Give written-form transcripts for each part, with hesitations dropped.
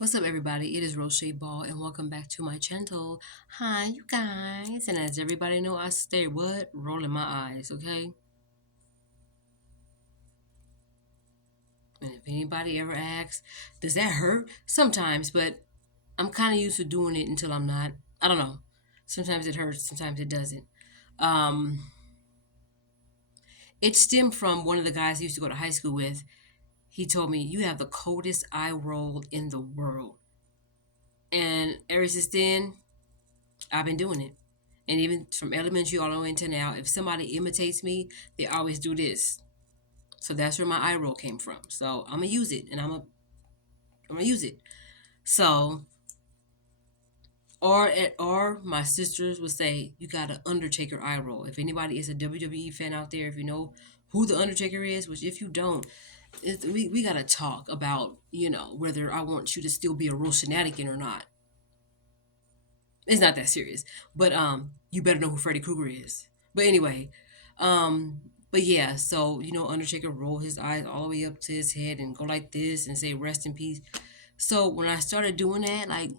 What's up, everybody? It is Roche Ball, and welcome back to my channel. Hi, you guys. And as everybody know, I stay what? Rolling my eyes, okay? And if anybody ever asks, does that hurt? Sometimes, but I'm kind of used to doing it until I'm not. I don't know. Sometimes it hurts, sometimes it doesn't. Um, it stemmed from one of the guys I used to go to high school with. He told me, "You have the coldest eye roll in the world." And ever since then, I've been doing it. And even from elementary all the way into now, if somebody imitates me, they always do this. So that's where my eye roll came from. So I'm gonna use it, and I'm gonna use it. So or my sisters would say you got an Undertaker eye roll. If anybody is a WWE fan out there, if you know who the Undertaker is, which if you don't, we gotta talk about whether I want you to still be a real shenanigan or not. It's not that serious, but you better know who Freddy Krueger is. But anyway, um, but yeah, so Undertaker roll his eyes all the way up to his head and go like this and say rest in peace. So when I started doing that, like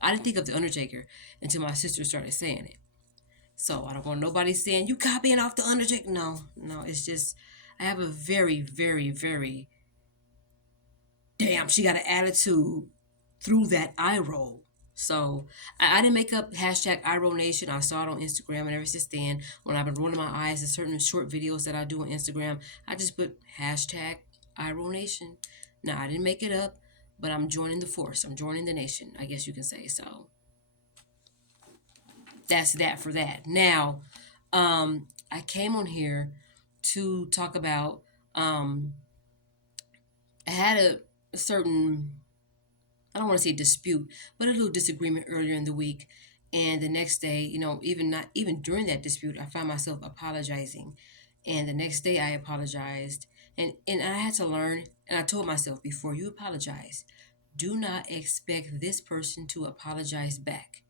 I didn't think of the Undertaker until my sister started saying it. So I don't want nobody saying you copying off the Undertaker. No, no, it's just I have a very, very, very damn. She got an attitude through that eye roll. So I didn't make up hashtag #IRollNation. I saw it on Instagram, and ever since then, when I've been rolling my eyes at certain short videos that I do on Instagram, I just put hashtag #IRollNation. Now I didn't make it up, but I'm joining the force. I'm joining the nation, I guess you can say. So that's that for that. Now, I came on here to talk about. I had a certain, I don't want to say dispute, but a little disagreement earlier in the week. And the next day, even not even during that dispute, I found myself apologizing. And the next day I apologized. And I had to learn, and I told myself, before you apologize, do not expect this person to apologize back.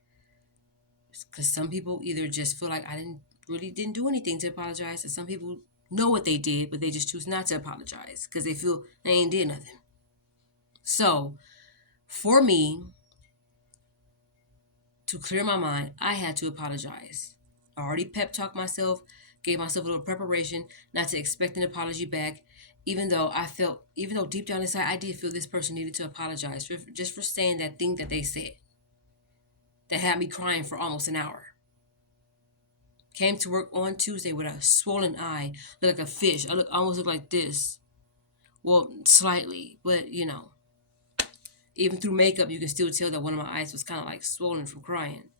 Because some people either just feel like I didn't do anything to apologize, and some people know what they did, but they just choose not to apologize because they feel they ain't did nothing. So for me, to clear my mind, I had to apologize. I already pep talked myself, gave myself a little preparation not to expect an apology back, even though deep down inside I did feel this person needed to apologize just for saying that thing that they said that had me crying for almost an hour. Came to work on Tuesday with a swollen eye, looked like a fish. Almost look like this. Well, slightly, but even through makeup, you can still tell that one of my eyes was kind of like swollen from crying.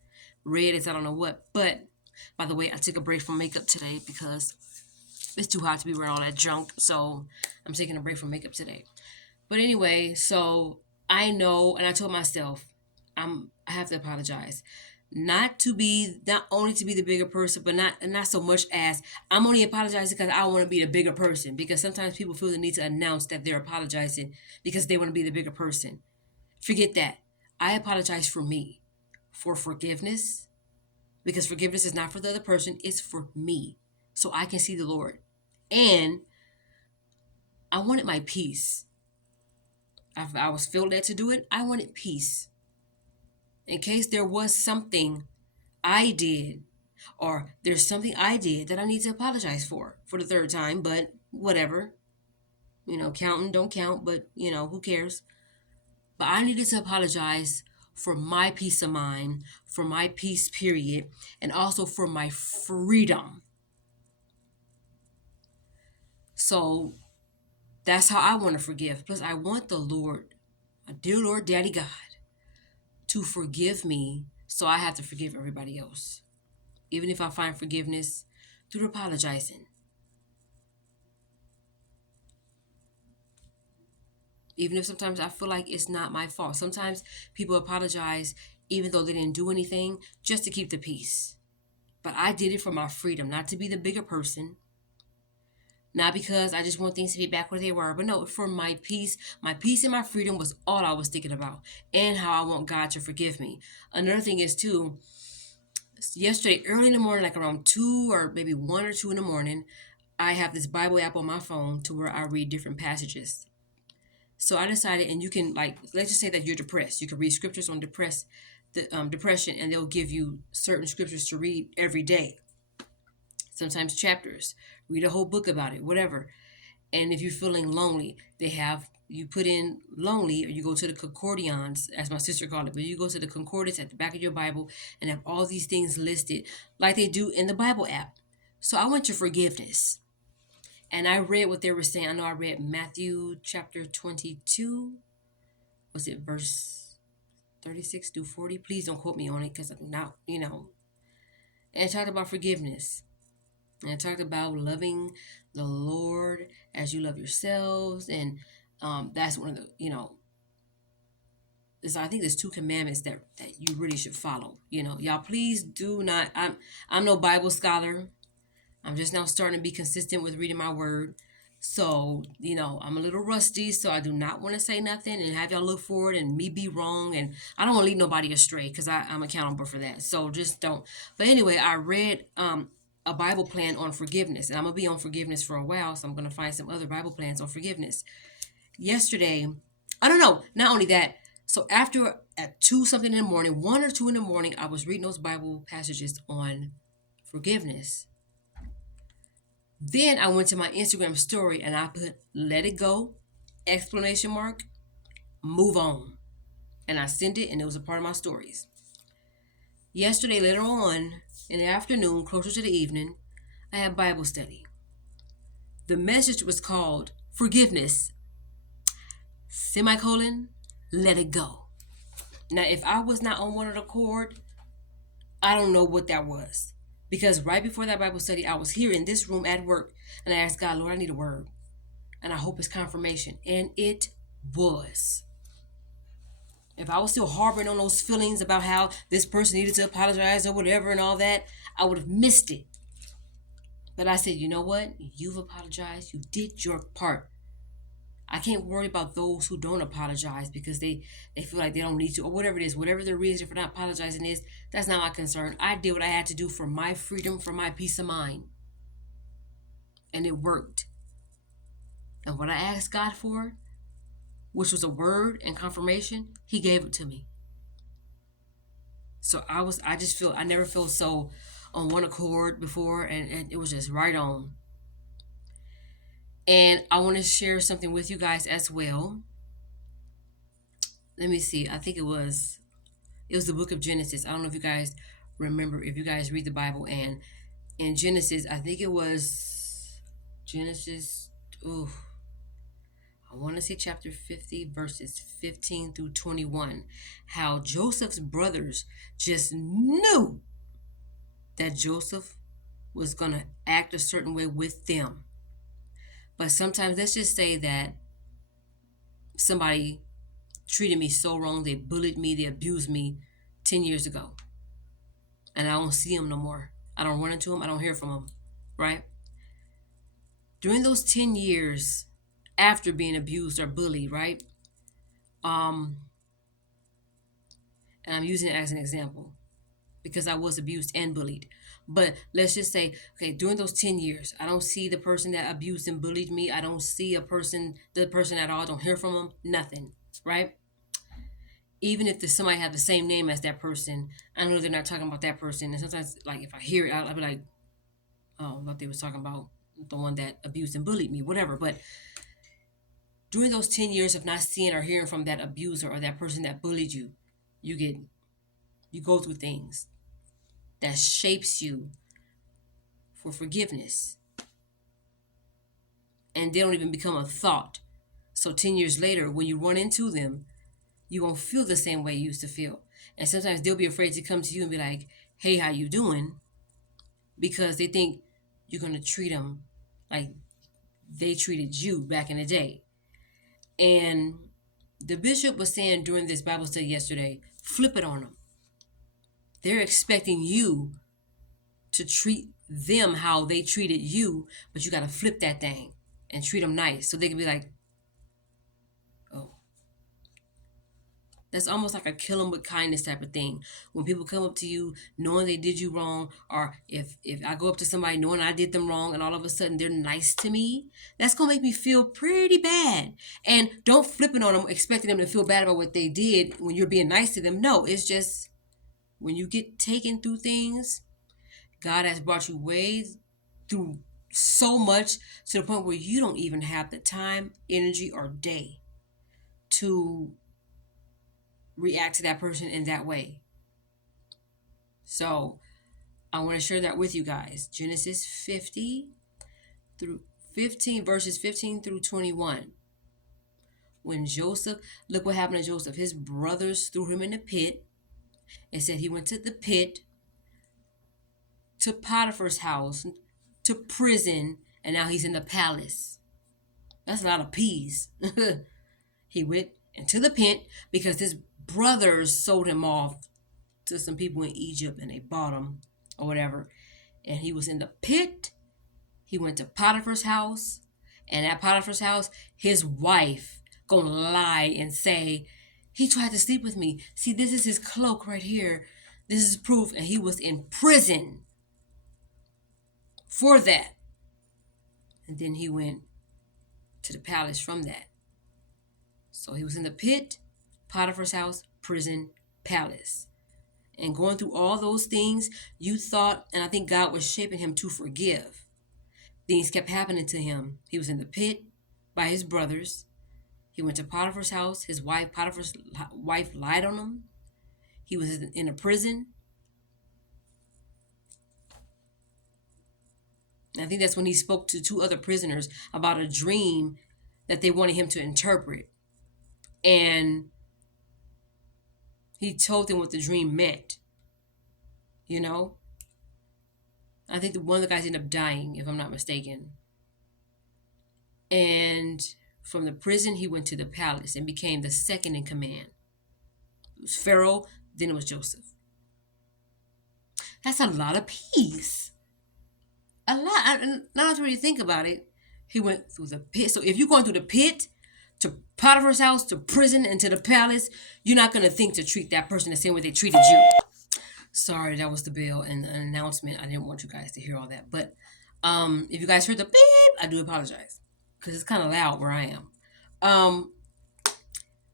Red as I don't know what. But by the way, I took a break from makeup today because it's too hot to be wearing all that junk. So I'm taking a break from makeup today. But anyway, so I know, and I told myself, I have to apologize. Not only to be the bigger person, but not so much as I'm only apologizing because I want to be the bigger person. Because sometimes people feel the need to announce that they're apologizing because they want to be the bigger person. Forget that. I apologize for me, for forgiveness, because forgiveness is not for the other person, it's for me. So I can see the Lord. And I wanted my peace. I was felt led to do it. I wanted peace. In case there was something I did, or there's something I did that I need to apologize for the third time, but whatever. Counting don't count, but who cares? But I needed to apologize for my peace of mind, for my peace, period, and also for my freedom. So that's how I want to forgive. Plus, I want the Lord, my dear Lord, Daddy God, to forgive me so I have to forgive everybody else. Even if I find forgiveness through apologizing. Even if sometimes I feel like it's not my fault. Sometimes people apologize even though they didn't do anything just to keep the peace. But I did it for my freedom, not to be the bigger person, not because I just want things to be back where they were, but no, for my peace. My peace and my freedom was all I was thinking about, and how I want God to forgive me. Another thing is, too, yesterday, early in the morning, like around 2 or maybe 1 or 2 in the morning, I have this Bible app on my phone to where I read different passages. So I decided, and you can, like, let's just say that you're depressed. You can read scriptures on depression, and they'll give you certain scriptures to read every day. Sometimes chapters. Read a whole book about it, whatever. And if you're feeling lonely, they have you put in lonely, or you go to the concordance, as my sister called it, but you go to the concordance at the back of your Bible and have all these things listed like they do in the Bible app. So I went to forgiveness and I read what they were saying. I know I read Matthew chapter 22. Was it verse 36 through 40? Please don't quote me on it because I'm not, And it talked about forgiveness. And it talked about loving the Lord as you love yourselves. And that's one of I think there's two commandments that you really should follow. Y'all please do not, I'm no Bible scholar. I'm just now starting to be consistent with reading my word. So, I'm a little rusty, so I do not want to say nothing and have y'all look forward and me be wrong. And I don't want to lead nobody astray because I'm accountable for that. So just don't. But anyway, I read a Bible plan on forgiveness. And I'm going to be on forgiveness for a while, so I'm going to find some other Bible plans on forgiveness. Yesterday, I don't know, not only that, so after at 2 something in the morning, 1 or 2 in the morning, I was reading those Bible passages on forgiveness. Then I went to my Instagram story and I put let it go, exclamation mark, move on. And I sent it and it was a part of my stories. Yesterday, later on in the afternoon, closer to the evening, I had Bible study. The message was called Forgiveness, semicolon, let it go. Now, if I was not on one accord, I don't know what that was. Because right before that Bible study, I was here in this room at work and I asked God, Lord, I need a word. And I hope it's confirmation. And it was. If I was still harboring on those feelings about how this person needed to apologize or whatever and all that, I would have missed it. But I said, you know what? You've apologized. You did your part. I can't worry about those who don't apologize because they feel like they don't need to or whatever it is. Whatever their reason for not apologizing is, that's not my concern. I did what I had to do for my freedom, for my peace of mind. And it worked. And what I asked God for, which was a word and confirmation, He gave it to me. So I never felt so on one accord before, and it was just right on. And I want to share something with you guys as well. Let me see. I think it was the book of Genesis. I don't know if you guys remember, if you guys read the Bible, and in Genesis, I think it was Genesis, I want to say chapter 50, verses 15 through 21, how Joseph's brothers just knew that Joseph was going to act a certain way with them. But sometimes, let's just say that somebody treated me so wrong, they bullied me, they abused me 10 years ago. And I don't see them no more. I don't run into them, I don't hear from them, right? During those 10 years after being abused or bullied, right? And I'm using it as an example because I was abused and bullied. But let's just say, okay, during those 10 years, I don't see the person that abused and bullied me. I don't see the person at all. I don't hear from them. Nothing, right? Even if somebody had the same name as that person, I know they're not talking about that person. And sometimes, like, if I hear it, I'll be like, oh, what they was talking about, the one that abused and bullied me, whatever. But during those 10 years of not seeing or hearing from that abuser or that person that bullied you, you go through things that shapes you for forgiveness. And they don't even become a thought. So 10 years later, when you run into them, you won't feel the same way you used to feel. And sometimes they'll be afraid to come to you and be like, hey, how you doing? Because they think you're going to treat them like they treated you back in the day. And the bishop was saying during this Bible study yesterday, flip it on them. They're expecting you to treat them how they treated you, but you got to flip that thing and treat them nice so they can be like, oh, That's almost like a kill them with kindness type of thing. When people come up to you knowing they did you wrong, or if I go up to somebody knowing I did them wrong and all of a sudden they're nice to me, that's gonna make me feel pretty bad. And don't flip it on them, expecting them to feel bad about what they did when you're being nice to them. No, it's just when you get taken through things, God has brought you way through so much to the point where you don't even have the time, energy, or day to react to that person in that way. So I want to share that with you guys. Genesis 50 through 15, verses 15 through 21. When Joseph, look what happened to Joseph. His brothers threw him in the pit. It said he went to the pit, to Potiphar's house, to prison, and now he's in the palace. That's a lot of peas. He went into the pit because his brothers sold him off to some people in Egypt and they bought him or whatever. And he was in the pit. He went to Potiphar's house. And at Potiphar's house, his wife gonna lie and say, he tried to sleep with me. See, this is his cloak right here. This is proof. And he was in prison for that. And then he went to the palace from that. So he was in the pit, Potiphar's house, prison, palace. And going through all those things, you thought, and I think God was shaping him to forgive. Things kept happening to him. He was in the pit by his brothers. He went to Potiphar's house. Potiphar's wife lied on him. He was in a prison. And I think that's when he spoke to two other prisoners about a dream that they wanted him to interpret. And he told them what the dream meant. You know? I think one of the guys ended up dying, if I'm not mistaken. And from the prison, he went to the palace and became the second in command. It was Pharaoh, then it was Joseph. That's a lot of peace. A lot. Now to really think about it, he went through the pit. So if you're going through the pit, to Potiphar's house, to prison, and to the palace, you're not going to think to treat that person the same way they treated you. Sorry, that was the bell and an announcement. I didn't want you guys to hear all that. But if you guys heard the beep, I do apologize. Because it's kind of loud where I am.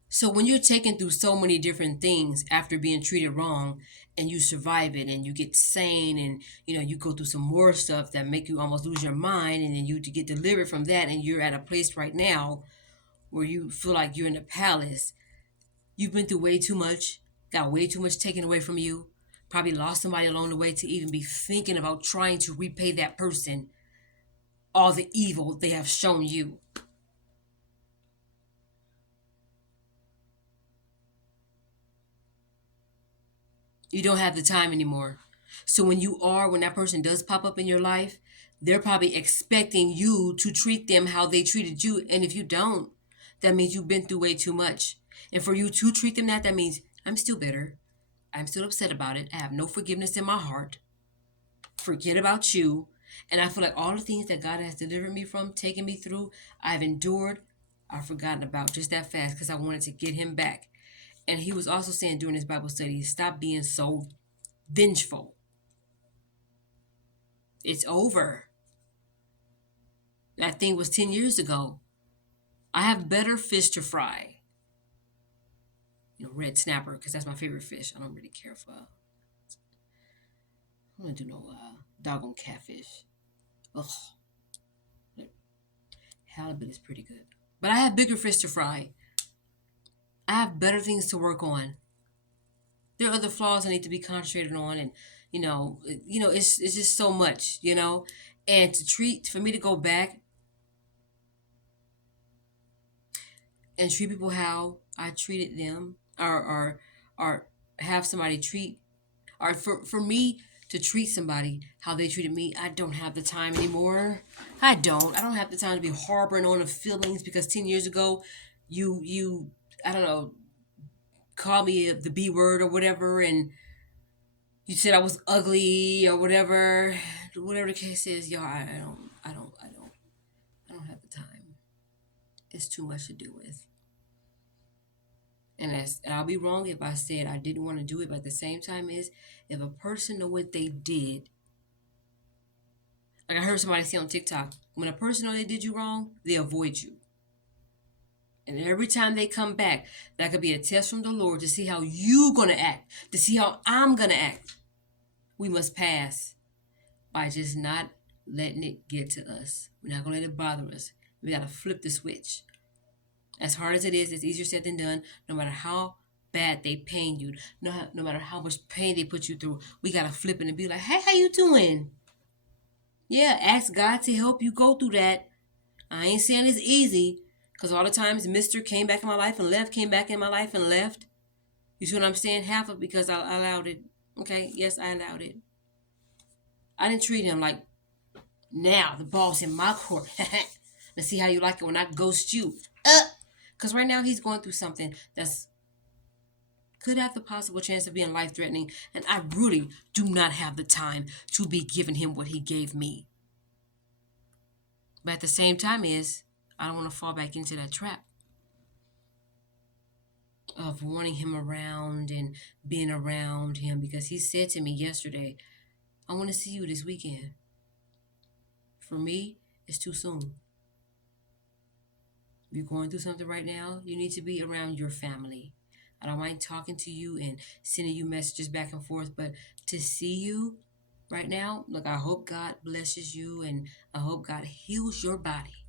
So when you're taken through so many different things after being treated wrong and you survive it and you get sane and you go through some more stuff that make you almost lose your mind, and then you to get delivered from that, and you're at a place right now where you feel like you're in a palace. You've been through way too much, got way too much taken away from you, probably lost somebody along the way to even be thinking about trying to repay that person all the evil they have shown you. You don't have the time anymore. So when that person does pop up in your life, they're probably expecting you to treat them how they treated you. And if you don't, that means you've been through way too much. And for you to treat them that means I'm still bitter. I'm still upset about it. I have no forgiveness in my heart. Forget about you. And I feel like all the things that God has delivered me from, taken me through, I've endured, I've forgotten about just that fast because I wanted to get him back. And he was also saying during his Bible study, stop being so vengeful. It's over. That thing was 10 years ago. I have better fish to fry. Red snapper, because that's my favorite fish. I don't really care for. I don't do no doggone catfish. Ugh. Halibut is pretty good. But I have bigger fish to fry. I have better things to work on. There are other flaws I need to be concentrated on, and it's just so much, and for me to go back and treat people how I treated them, or have somebody treat, or for me to treat somebody how they treated me, I don't have the time anymore. I don't have the time to be harboring on the feelings because 10 years ago, you I don't know, call me the B word or whatever, and you said I was ugly or whatever the case is. Y'all, I don't have the time. It's too much to do with. And I'll be wrong if I said I didn't want to do it, but at the same time is if a person know what they did, like I heard somebody say on TikTok, when a person know they did you wrong, they avoid you. And every time they come back, that could be a test from the Lord to see how you gonna act, to see how I'm gonna act. We must pass by just not letting it get to us. We're not gonna let it bother us. We gotta flip the switch. As hard as it is, it's easier said than done. No matter how bad they pain you, no matter how much pain they put you through, we gotta flip it and be like, "Hey, how you doing?" Yeah, ask God to help you go through that. I ain't saying it's easy, because all the times Mister came back in my life and left, came back in my life and left. You see what I'm saying? Half of it because I allowed it. Okay, yes, I allowed it. I didn't treat him like, now the ball's in my court. Let's see how you like it when I ghost you. Because right now he's going through something that's could have the possible chance of being life threatening, and I really do not have the time to be giving him what he gave me. But at the same time I don't want to fall back into that trap of wanting him around and being around him, because he said to me yesterday, "I want to see you this weekend." For me, it's too soon. If you're going through something right now, you need to be around your family. I don't mind talking to you and sending you messages back and forth, but to see you right now, look, I hope God blesses you and I hope God heals your body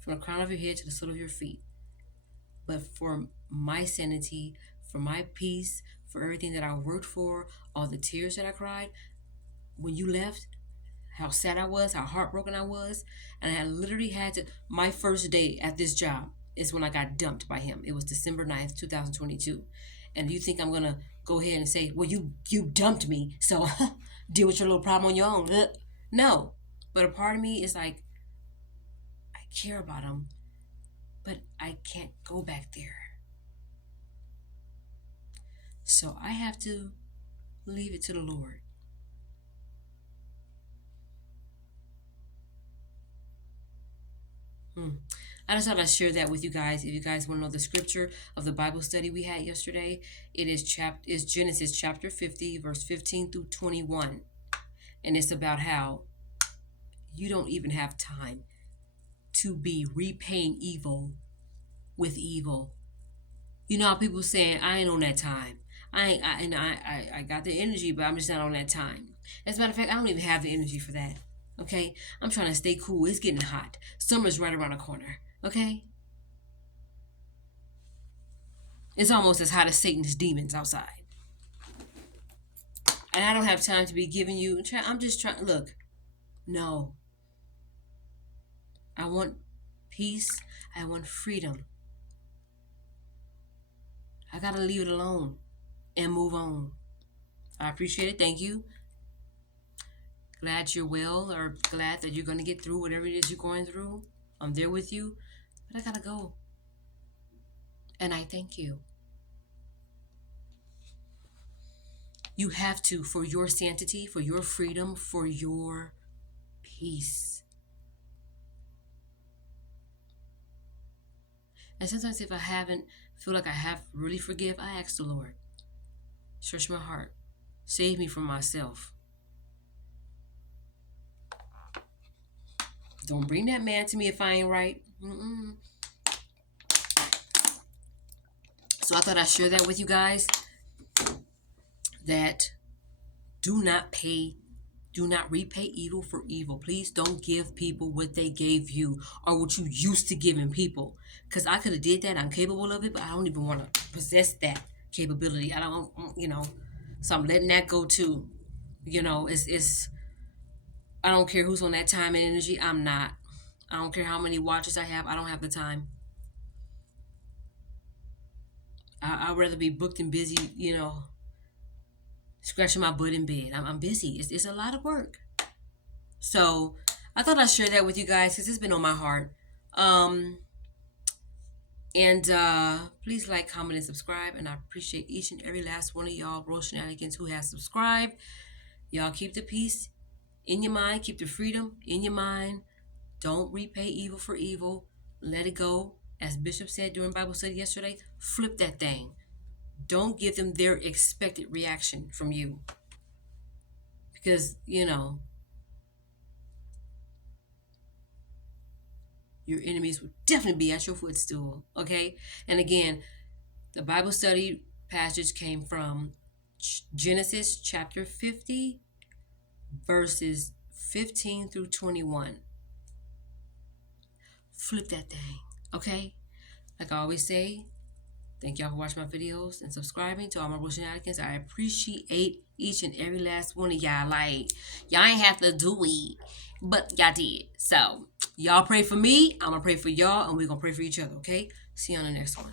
from the crown of your head to the sole of your feet. But for my sanity, for my peace, for everything that I worked for, all the tears that I cried when you left, how sad I was, how heartbroken I was, and I literally had to. My first day at this job is when I got dumped by him. It was December 9th, 2022. And you think I'm gonna go ahead and say, "Well, you dumped me, so deal with your little problem on your own"? No. But a part of me is like, I care about him, but I can't go back there. So I have to leave it to the Lord. Hmm. I just thought I'd share that with you guys. If you guys want to know the scripture of the Bible study we had yesterday, it is Genesis chapter 50, verse 15 through 21. And it's about how you don't even have time to be repaying evil with evil. You know how people saying, "I ain't on that time. I got the energy, but I'm just not on that time." As a matter of fact, I don't even have the energy for that. Okay? I'm trying to stay cool. It's getting hot. Summer's right around the corner. Okay? It's almost as hot as Satan's demons outside. And I don't have time to be giving you. I'm just trying. Look, no. I want peace. I want freedom. I gotta leave it alone and move on. I appreciate it. Thank you. Glad you're well, or glad that you're gonna get through whatever it is you're going through. I'm there with you, but I gotta go. And I thank you. You have to, for your sanctity, for your freedom, for your peace. And sometimes if I haven't feel like I have really forgive, I ask the Lord, search my heart, save me from myself. Don't bring that man to me if I ain't right. Mm-mm. So I thought I'd share that with you guys, that do not repay evil for evil. Please don't give people what they gave you or what you used to giving people. Because I could have did that. I'm capable of it, but I don't even want to possess that capability. I don't, so I'm letting that go too. It's I don't care who's on that time and energy. I'm not. I don't care how many watches I have. I don't have the time. I'd rather be booked and busy, scratching my butt in bed. I'm busy. It's a lot of work. So I thought I'd share that with you guys because it's been on my heart. Um, and please like, comment, and subscribe. And I appreciate each and every last one of y'all, Rose Shenanigans, who has subscribed. Y'all keep the peace in your mind. Keep the freedom in your mind. Don't repay evil for evil. Let it go. As Bishop said during Bible study yesterday, flip that thing. Don't give them their expected reaction from you. Because, your enemies will definitely be at your footstool. Okay? And again, the Bible study passage came from Genesis chapter 50, verses 15 through 21. Flip that thing. Okay? Like I always say, thank y'all for watching my videos and subscribing to all my Bull Shenanigans. I appreciate each and every last one of y'all. Like, y'all ain't have to do it, but y'all did. So, y'all pray for me. I'm going to pray for y'all, and we're going to pray for each other, okay? See you on the next one.